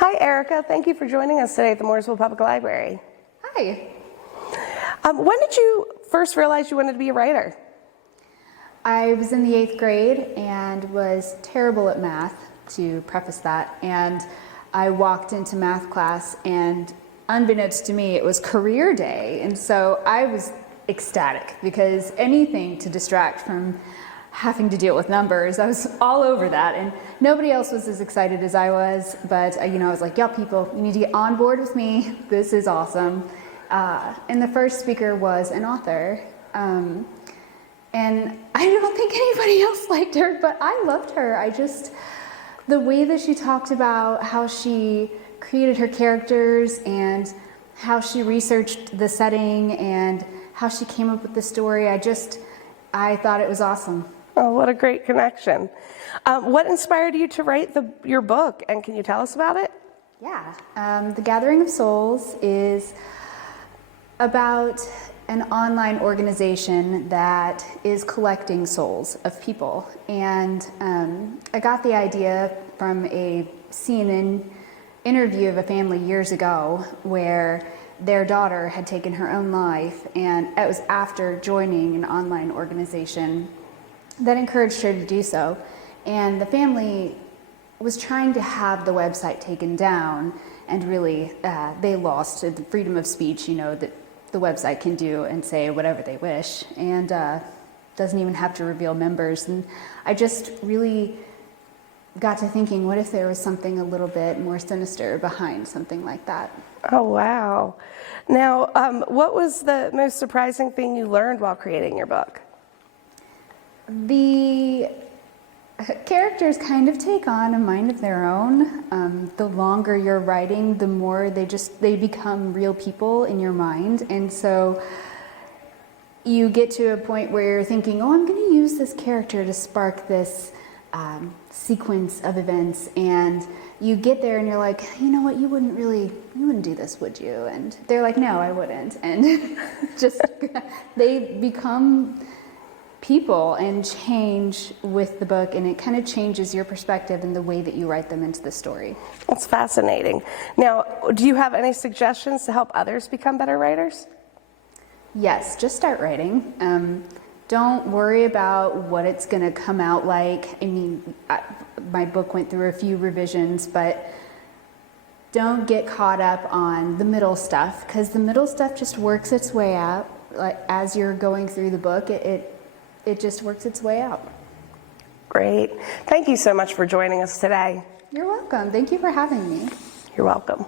Hi, Erica. Thank you for joining us today at the Mooresville Public Library. Hi. When did you first realize you wanted to be a writer? I was in the 8th grade and was terrible at math, to preface that, and I walked into math class and unbeknownst to me it was career day, and so I was ecstatic because anything to distract from having to deal with numbers, I was all over that, and nobody else was as excited as I was, but I was like, y'all people, you need to get on board with me, this is awesome. And the first speaker was an author, and I don't think anybody else liked her, but I loved her. The way that she talked about how she created her characters and how she researched the setting and how she came up with the story, I thought it was awesome. Oh, what a great connection. What inspired you to write your book, and can you tell us about it? Yeah, The Gathering of Souls is about an online organization that is collecting souls of people, and I got the idea from a CNN interview of a family years ago where their daughter had taken her own life, and it was after joining an online organization that encouraged her to do so, and the family was trying to have the website taken down, and really they lost the freedom of speech, that the website can do and say whatever they wish, and doesn't even have to reveal members. And I just really got to thinking, what if there was something a little bit more sinister behind something like that? Oh, wow. Now, what was the most surprising thing you learned while creating your book? The characters kind of take on a mind of their own. The longer you're writing, the more they become real people in your mind. And so you get to a point where you're thinking, oh, I'm going to use this character to spark this sequence of events. And you get there and you're like, you know what, you wouldn't do this, would you? And they're like, no, I wouldn't. And they become people and change with the book, and it kind of changes your perspective and the way that you write them into the story. That's fascinating. Now, do you have any suggestions to help others become better writers? Yes, just start writing. Don't worry about what it's going to come out like. My book went through a few revisions, but don't get caught up on the middle stuff, because the middle stuff just works its way out. Like, as you're going through the book, it just works its way out. Great. Thank you so much for joining us today. You're welcome. Thank you for having me. You're welcome.